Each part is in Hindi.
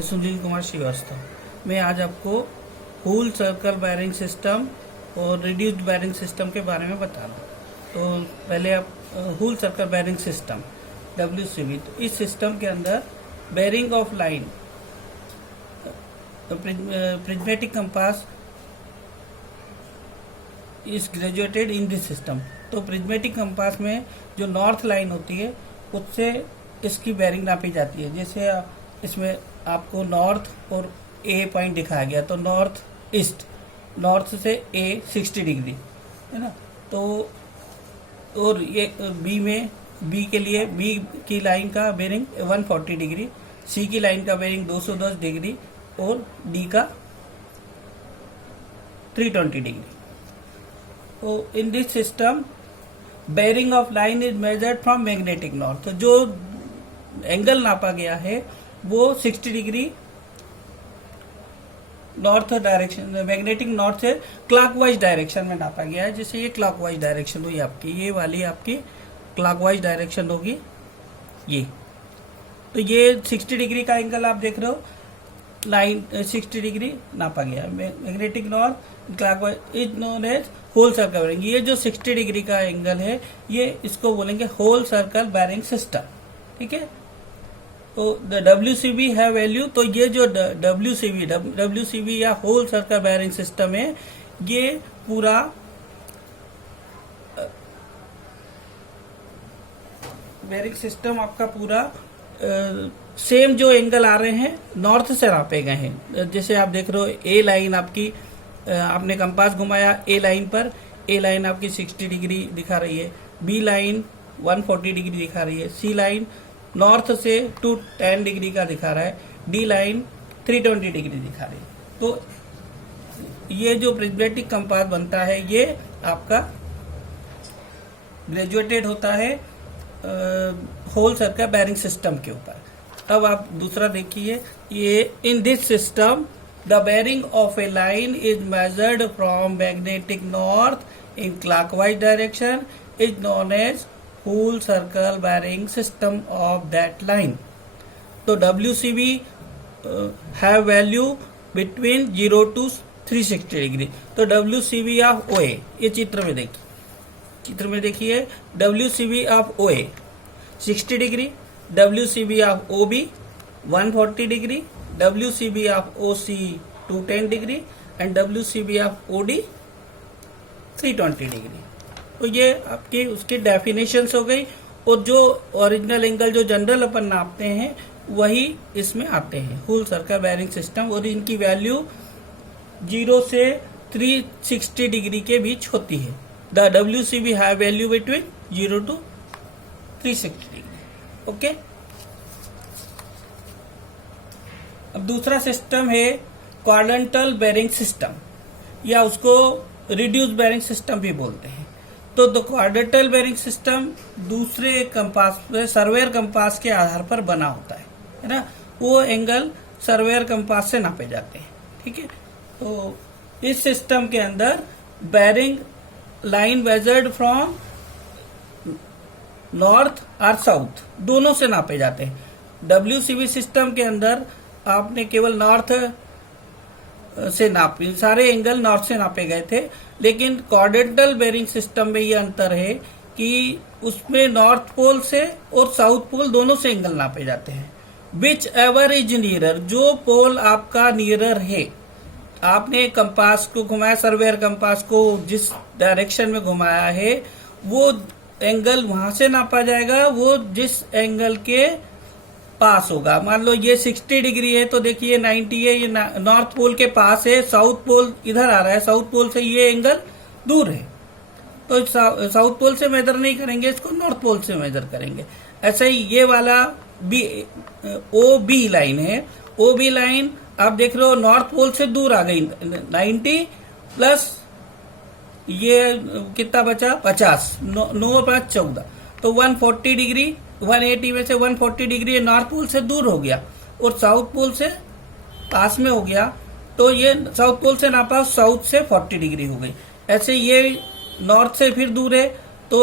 सुनील कुमार श्रीवास्तव। मैं आज आपको होल सर्कल बैरिंग सिस्टम और रिड्यूस्ड बैरिंग सिस्टम के बारे में बता रहा हूँ। तो पहले आप whole circle bearing system WCB, तो इस सिस्टम के अंदर bearing of line prismatic compass is graduated in this system. तो प्रिज्मेटिक कंपास में जो नॉर्थ लाइन होती है उससे इसकी बैरिंग नापी जाती है। जैसे इसमें आपको नॉर्थ और ए पॉइंट दिखाया गया, तो नॉर्थ ईस्ट, नॉर्थ से ए 60 डिग्री है ना। तो और ये बी के लिए बी की लाइन का बेरिंग 140 डिग्री, सी की लाइन का बेरिंग 210 डिग्री और डी का 320 डिग्री। तो in this system bearing of line is measured from magnetic north. तो जो एंगल नापा गया है वो 60 degree north direction, magnetic north से क्लॉकवाइज डायरेक्शन में नापा गया है। जैसे ये क्लॉकवाइज डायरेक्शन हुई आपकी, ये वाली आपकी क्लॉकवाइज डायरेक्शन होगी ये। तो ये 60 डिग्री का एंगल आप देख रहे हो, लाइन 60 डिग्री नापा गया है। Magnetic north clockwise is known as whole circle bearing. ये जो 60 डिग्री का एंगल है ये इसको बोलेंगे होल सर्कल बैरिंग सिस्टम, ठीक है। तो द WCB है वैल्यू। तो ये जो WCB या होल सर्कल बैरिंग सिस्टम है, ये पूरा बैरिंग सिस्टम आपका पूरा सेम जो एंगल आ रहे हैं नॉर्थ से नापे गए हैं। जैसे आप देख रहे हो ए लाइन आपकी, आपने कंपास घुमाया ए लाइन पर, ए लाइन आपकी 60 डिग्री दिखा रही है, बी लाइन 140 डिग्री दिखा रही है, सी लाइन नॉर्थ से 210 डिग्री का दिखा रहा है, डी लाइन 320 डिग्री दिखा रही है। तो ये जो प्रिज्मेटिक कंपास बनता है ये आपका ग्रेजुएटेड होता है होल सर्कल बैरिंग सिस्टम के ऊपर। अब आप दूसरा देखिए, ये in this system the bearing of a line is measured from magnetic north in clockwise direction is known as whole circle bearing system of that line. तो WCB have value between 0 to 360 degree. तो WCB ऑफ OA, ये चित्र में देखिए WCB of OA 60 degree, WCB of OB 140 degree, WCB of OC 210 degree and WCB of OD 320 degree. तो ये आपके उसकी डेफिनेशंस हो गई। और जो ओरिजिनल एंगल जो जनरल अपन नापते हैं वही इसमें आते हैं होल सर्कल बैरिंग सिस्टम, और इनकी वैल्यू 0 से 360 डिग्री के बीच होती है। The WCB have value between 0 to 360 degree. Okay. अब दूसरा सिस्टम है क्वाड्रेंटल बैरिंग सिस्टम, या उसको रिड्यूस्ड बैरिंग सिस्टम भी बोलते हैं। तो द क्वाड्रेंटल बैरिंग सिस्टम दूसरे कंपास, सर्वेयर कंपास के आधार पर बना होता है ना। वो एंगल सर्वेयर कंपास से नापे जाते हैं, ठीक है। तो इस सिस्टम के अंदर bearing line measured from north और साउथ दोनों से नापे जाते हैं। WCB सिस्टम के अंदर आपने केवल नॉर्थ से नापे, सारे एंगल नॉर्थ से नापे गए थे। लेकिन क्वाड्रेंटल बैरिंग सिस्टम में ये अंतर है कि उसमें नॉर्थ पोल से और साउथ पोल दोनों से एंगल नापे जाते हैं। विच एवर इज नियरर, जो पोल आपका नियरर है, आपने कंपास को घुमाया, सर्वेयर कंपास को जिस डायरेक्शन में घुमाया है वो एंगल वहां से नापा जाएगा वो जिस एंगल के पास होगा। मान लो ये 60 डिग्री है तो देखिए 90 है, ये नॉर्थ पोल के पास है, साउथ पोल इधर आ रहा है, साउथ पोल से ये एंगल दूर है। तो साउथ पोल से मेजर नहीं करेंगे, इसको नॉर्थ पोल से मेजर करेंगे। ऐसा ही ये वाला OB लाइन है, OB लाइन आप देख रहे हो नॉर्थ पोल से दूर आ गई, 90 प्लस ये कितना बचा 50, 9 5 14, तो 140 डिग्री, 180 में से 140 डिग्री नॉर्थ पोल से दूर हो गया और साउथ पोल से पास में हो गया। तो ये साउथ पोल से नापा, साउथ से 40 डिग्री हो गई। ऐसे ये नॉर्थ से फिर दूर है तो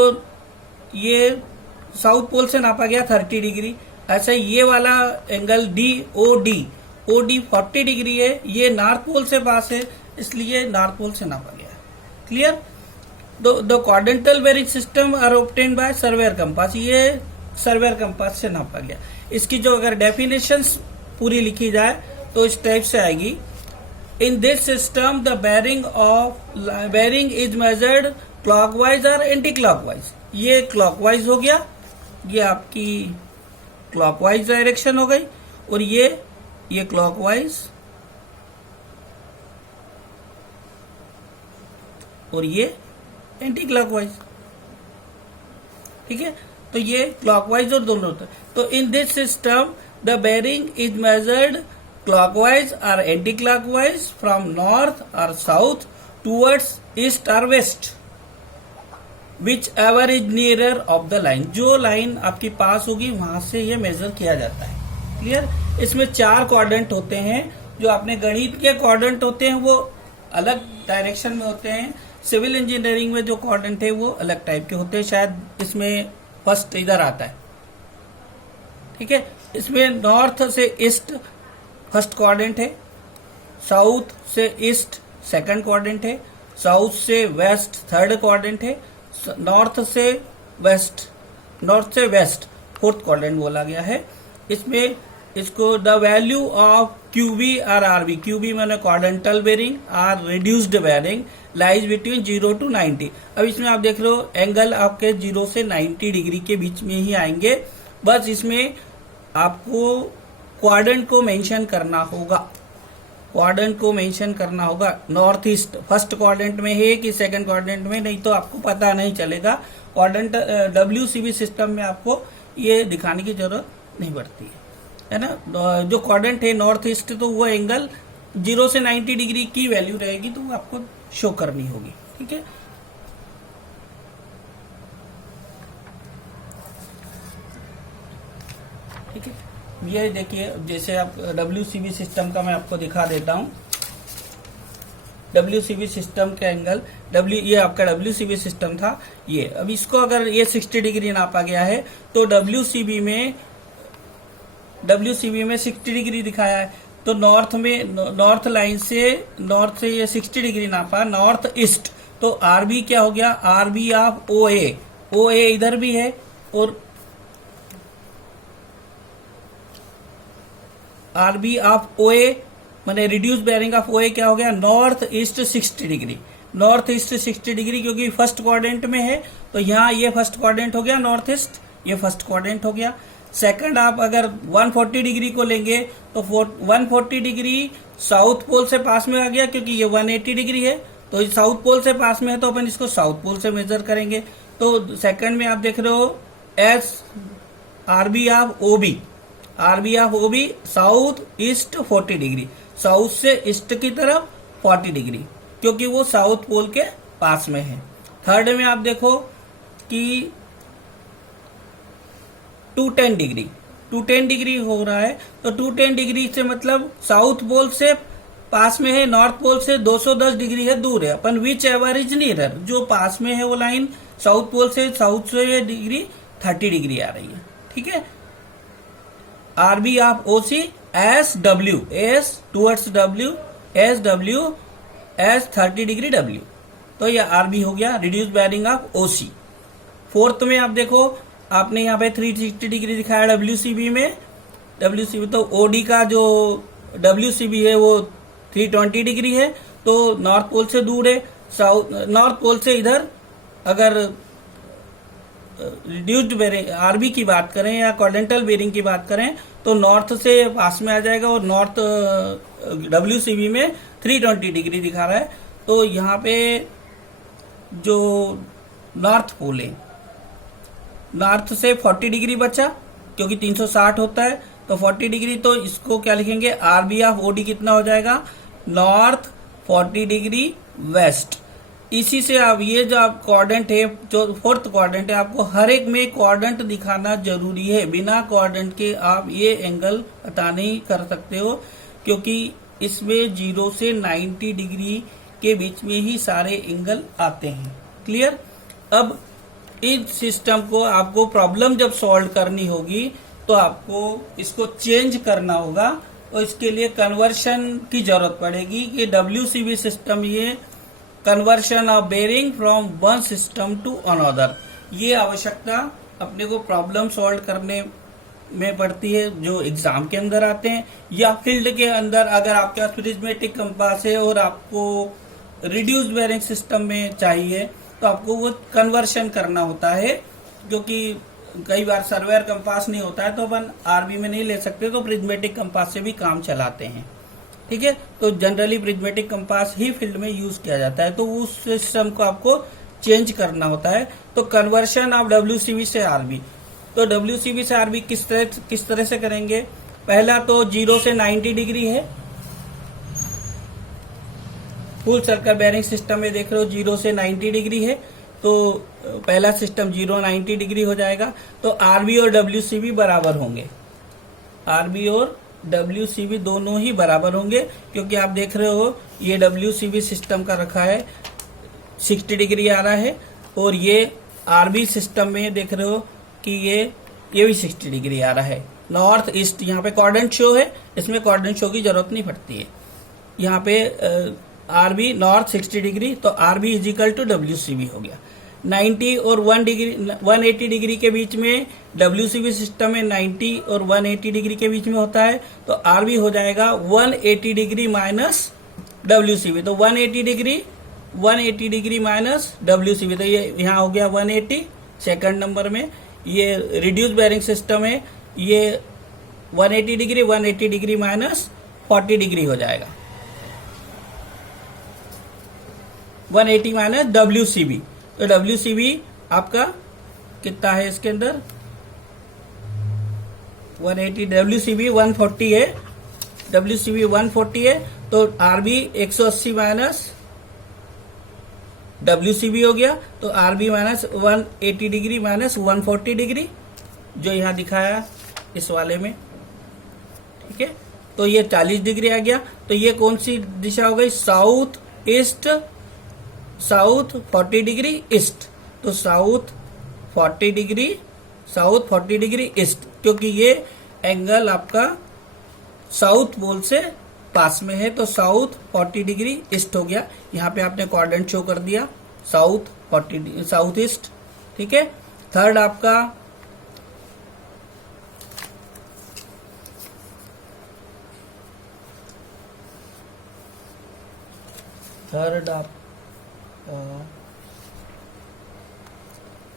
ये साउथ पोल से नापा गया 30 डिग्री। ऐसा ये वाला एंगल DOD OD 40 डिग्री है, ये नॉर्थ पोल से पास है, इसलिए नॉर्थ पोल से नापा गया। Clear? The quadrantal bearing system are obtained by surveyor compass, ये सर्वेयर कंपास से नापा गया। इसकी जो अगर डेफिनेशंस पूरी लिखी जाए तो इस टाइप से आएगी। In this system the bearing is measured clockwise और एंटी क्लॉकवाइज। ये क्लॉकवाइज हो गया, ये आपकी क्लॉकवाइज डायरेक्शन हो गई, और ये क्लॉकवाइज और ये एंटी क्लॉकवाइज। ठीक है, तो ये क्लॉकवाइज और दोनों होते हैं। तो in this system the bearing is measured clockwise और एंटी क्लॉकवाइज फ्रॉम नॉर्थ और साउथ टूवर्ड्स ईस्ट और west, whichever is nearer of the line. जो लाइन आपके पास होगी वहां से ये मेजर किया जाता है। क्लियर? इसमें 4 क्वाड्रेंट होते हैं। जो अपने गणित के क्वाड्रेंट होते हैं वो अलग डायरेक्शन में होते हैं, सिविल इंजीनियरिंग में जो क्वाड्रेंट है वो अलग टाइप के होते हैं। शायद इसमें फर्स्ट इधर आता है। ठीक है, इसमें नॉर्थ से ईस्ट फर्स्ट क्वाड्रेंट है, साउथ से ईस्ट सेकंड क्वाड्रेंट है, साउथ से वेस्ट थर्ड क्वाड्रेंट है, नॉर्थ से वेस्ट फोर्थ क्वाड्रेंट बोला गया है। इसमें इसको द वैल्यू ऑफ क्यूबी और आरबी, क्यूबी मैंने क्वाड्रेंटल बेरिंग और reduced bearing lies between 0 to 90। अब इसमें आप देख रहे हो एंगल आपके 0 से 90 डिग्री के बीच में ही आएंगे। बस इसमें आपको क्वाड्रेंट को मेंशन करना होगा, क्वाड्रेंट को मेंशन करना होगा। नॉर्थ ईस्ट फर्स्ट क्वाड्रेंट में है कि सेकंड क्वाड्रेंट में, नहीं तो आपको पता नहीं चलेगा। क्वाड्रेंट WCB सिस्टम में आपको ये दिखाने की जरूरत नहीं पड़ती है ना। जो क्वाड्रेंट है नॉर्थ ईस्ट, तो वो एंगल 0 से 90 डिग्री की वैल्यू रहेगी, तो वो आपको शो करनी होगी। ठीक है, ठीक है। ये देखिए, जैसे आप WCB सिस्टम का मैं आपको दिखा देता हूं। WCB सिस्टम का एंगल ये आपका WCB सिस्टम था। ये अब इसको अगर ये 60 डिग्री नापा गया है तो WCB में 60 डिग्री दिखाया है। तो नॉर्थ लाइन से नॉर्थ से ये 60 डिग्री नापा, नॉर्थ ईस्ट। तो आरबी क्या हो गया? आरबी ऑफ OA इधर भी है, और आरबी ऑफ OA माने रिड्यूस बेरिंग ऑफ OA क्या हो गया? North east 60 degree. North east 60 degree क्योंकि फर्स्ट क्वाड्रेंट में है, तो यहाँ ये फर्स्ट क्वाड्रेंट हो गया नॉर्थ ईस्ट, ये फर्स्ट क्वाड्रेंट हो गया। सेकंड आप अगर 140 डिग्री को लेंगे तो 140 डिग्री साउथ पोल से पास में आ गया, क्योंकि ये 180 डिग्री है, तो साउथ पोल से पास में है, तो अपन इसको साउथ पोल से मेजर करेंगे। तो सेकंड में आप देख रहे हो S RB of OB south east 40 degree, south से ईस्ट की तरफ 40 डिग्री, क्योंकि वो साउथ पोल के पास में है। थर्ड में आप देखो कि 210 डिग्री हो रहा है, तो 210 डिग्री से मतलब साउथ पोल से पास में है, नॉर्थ पोल से 210 डिग्री है दूर है। अपन विच एवर इज नियरर, जो पास में है वो लाइन साउथ पोल से डिग्री 30 डिग्री आ रही है। ठीक है, RB of OC S towards W S 30 degree W, तो ये आरबी हो गया, reduce bearing of OC। Fourth में आप देखो, आपने यहाँ पे 360 डिग्री दिखाया WCB में, तो OD का जो WCB है वो 320 डिग्री है, तो नॉर्थ पोल से दूर है। नॉर्थ पोल से इधर अगर रिड्यूस्ड बेरिंग आरबी की बात करें या क्वाड्रेंटल बेरिंग की बात करें तो नॉर्थ से पास में आ जाएगा, और नॉर्थ WCB में 320 डिग्री दिखा रहा है। तो यहाँ पे जो नॉर्थ पोल है, नॉर्थ से 40 डिग्री बचा, क्योंकि 360 होता है, तो 40 डिग्री, तो इसको क्या लिखेंगे? आरबी ऑफ OD कितना हो जाएगा? North 40 degree west. इसी से आप ये जो आप क्वाड्रेंट है, जो फोर्थ क्वाड्रेंट है, आपको हर एक में क्वाड्रेंट दिखाना जरूरी है। बिना क्वाड्रेंट के आप ये एंगल पता नहीं कर सकते हो, क्योंकि इसमें 0 से 90 डिग्री के बीच में ही सारे एंगल आते हैं। क्लियर? अब इस सिस्टम को आपको प्रॉब्लम जब सॉल्व करनी होगी तो आपको इसको चेंज करना होगा। तो इसके लिए कन्वर्शन की जरूरत पड़ेगी कि WCB सिस्टम, ये conversion of bearing from one system to another, ये आवश्यकता अपने को प्रॉब्लम सॉल्व करने में पड़ती है जो एग्जाम के अंदर आते हैं, या फील्ड के अंदर अगर आपके पास प्रिज्मेटिक कंपास है और आपको रिड्यूस्ड बेरिंग सिस्टम में चाहिए तो आपको वो कन्वर्शन करना होता है, क्योंकि कई बार सर्वेयर कंपास नहीं होता है तो अपन आरबी में नहीं ले सकते, तो प्रिज्मेटिक कंपास से भी काम चलाते हैं। ठीक है, तो जनरली प्रिज्मेटिक कंपास ही फील्ड में यूज किया जाता है, तो उस सिस्टम को आपको चेंज करना होता है। तो कन्वर्शन ऑफ WCB से आरबी, तो WCB से आरबी किस तरह से करेंगे? पहला तो 0 से 90 डिग्री है, फुल सर्कल बेरिंग सिस्टम में देख रहे हो 0 से 90 डिग्री है, तो पहला सिस्टम 0-90 डिग्री हो जाएगा। तो आरबी और WCB बराबर होंगे, आरबी और WCB दोनों ही बराबर होंगे, क्योंकि आप देख रहे हो ये WCB सिस्टम का रखा है 60 डिग्री आ रहा है, और ये आरबी सिस्टम में देख रहे हो कि ये भी 60 डिग्री आ रहा है। नॉर्थ ईस्ट यहाँ पे क्वाड्रेंट शो है, इसमें क्वाड्रेंट शो की जरूरत नहीं पड़ती है। यहाँ पे आरबी नॉर्थ 60 डिग्री, तो RB is equal to WCB हो गया। 90 और 180 डिग्री के बीच में WCB सिस्टम में 90 और 180 डिग्री के बीच में होता है, तो आरबी हो जाएगा 180 डिग्री माइनस WCB, तो 180 डिग्री माइनस WCB, तो ये यहाँ हो गया 180 सेकंड नंबर में। ये रिड्यूस बेरिंग सिस्टम है, ये 180 डिग्री माइनस 40 डिग्री हो जाएगा, 180 माइनस WCB, तो WCB आपका कितना है इसके अंदर 180, WCB 140 है, WCB 140 है, तो RB 180 माइनस WCB हो गया, तो RB minus 180 degree minus 140 degree जो यहाँ दिखाया इस वाले में। ठीक है, तो ये 40 डिग्री आ गया, तो ये कौन सी दिशा हो गई? South east, south 40 degree east, तो साउथ 40 डिग्री ईस्ट, क्योंकि ये एंगल आपका साउथ पोल से पास में है, तो साउथ 40 डिग्री ईस्ट हो गया। यहाँ पे आपने क्वाड्रेंट शो कर दिया साउथ ईस्ट। ठीक है, थर्ड आपका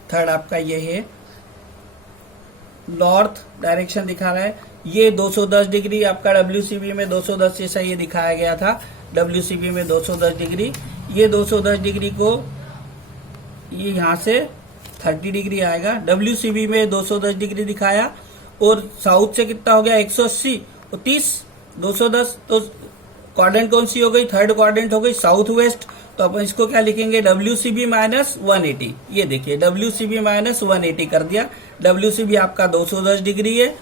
थर्ड आपका ये है नॉर्थ डायरेक्शन दिखा रहा है, ये 210 डिग्री आपका WCB में 210 जैसा ये दिखाया गया था, WCB में 210 डिग्री, ये 210 डिग्री को ये यहाँ से 30 डिग्री आएगा, WCB में 210 डिग्री दिखाया, और साउथ से कितना हो गया 180 और 30 210, तो क्वाड्रेंट कौन सी हो गई? थर्ड क्वाड्रेंट हो गई साउथ वेस्ट, तो अपन इसको क्या लिखेंगे? WCB माइनस 180, ये देखिए WCB माइनस 180 कर दिया, WCB आपका 210 डिग्री है,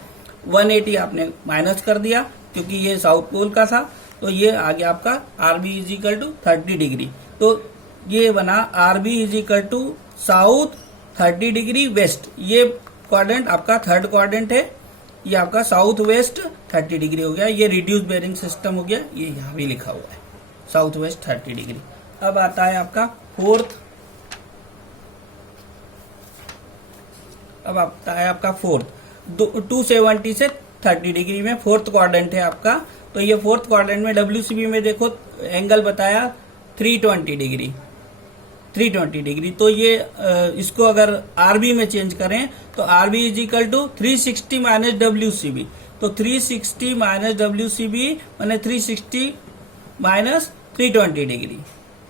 180 आपने माइनस कर दिया क्योंकि ये साउथ पोल का था, तो ये आ गया आपका RB is equal to 30 degree, तो ये बना RB is equal to south 30 degree west, ये क्वाड्रेंट आपका थर्ड क्वाड्रेंट है, ये आपका साउथ वेस्ट 30 डिग्री हो गया, ये रिड्यूस बेरिंग सिस्टम हो गया, ये यहाँ भी लिखा हुआ है साउथ वेस्ट 30 डिग्री। अब आता है आपका फोर्थ, अब आता है आपका फोर्थ 270 से 30 डिग्री में फोर्थ क्वाड्रेंट है आपका, तो ये फोर्थ क्वाड्रेंट में WCB में देखो एंगल बताया 320 डिग्री, तो ये इसको अगर RB में चेंज करें तो RB is equal to 360 minus WCB, तो 360 माइनस WCB माने 360 माइनस 320 डिग्री,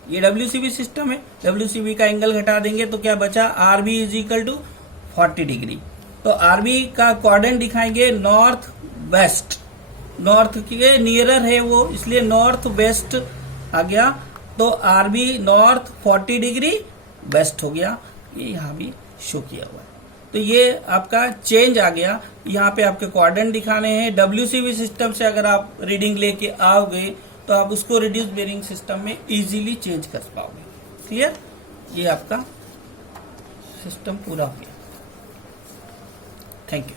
ये WCB सिस्टम है, WCB का एंगल घटा देंगे तो क्या बचा? RB is equal to 40 degree, तो RB का क्वाड्रेंट दिखाएंगे नॉर्थ वेस्ट, नॉर्थ के नियरर है वो, इसलिए नॉर्थ वेस्ट आ गया, तो RB नॉर्थ 40 डिग्री वेस्ट हो गया, ये यहाँ भी शो किया हुआ है, तो ये आपका चेंज आ गया। यहाँ पे आपके क्वाड्रेंट दिखाने हैं, WCB सिस्टम से अगर आप रीडिंग लेके आओगे तो आप उसको रिड्यूस बेरिंग सिस्टम में इजीली चेंज कर पाओगे। क्लियर, ये आपका सिस्टम पूरा हो गया। Thank you.